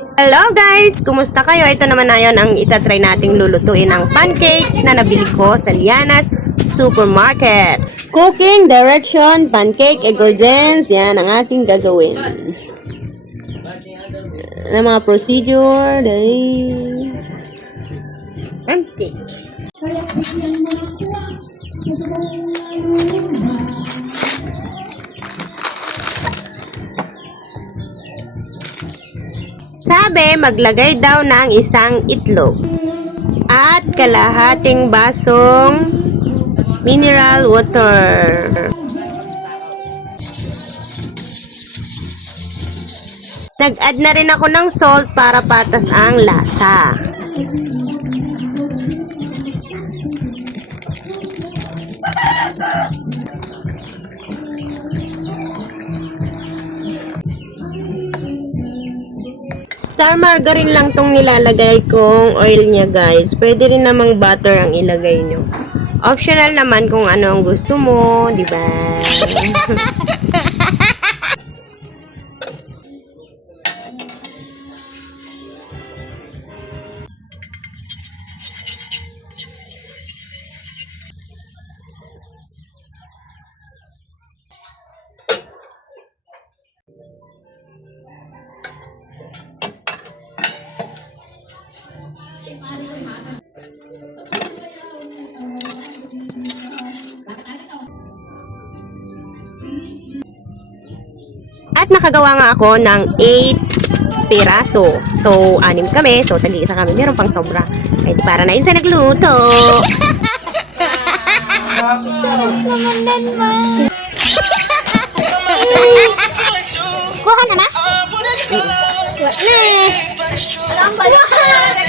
Hello guys! Kumusta kayo? Ito naman na yun ang itatry nating lulutuin ng pancake na nabili ko sa Liana's Supermarket. Cooking direction, pancake, ingredients, yan ang ating gagawin. Ang mga procedure, dahil pancake. Sabi, maglagay daw ng isang itlog at kalahating basong mineral water. Nag-add na rin ako ng salt para patas ang lasa. Star margarine lang tong nilalagay kong oil niya guys. Pwede rin namang butter ang ilagay nyo. Optional naman kung ano ang gusto mo, di ba? At nakagawa nga ako ng 8 piraso. So, 6 kami. So, tagi-isa kami. Meron pang sobra. Eh, di para na yun sa nagluto. Sarap naman din mo. Kuha na ma? Kuha na. Kuha na.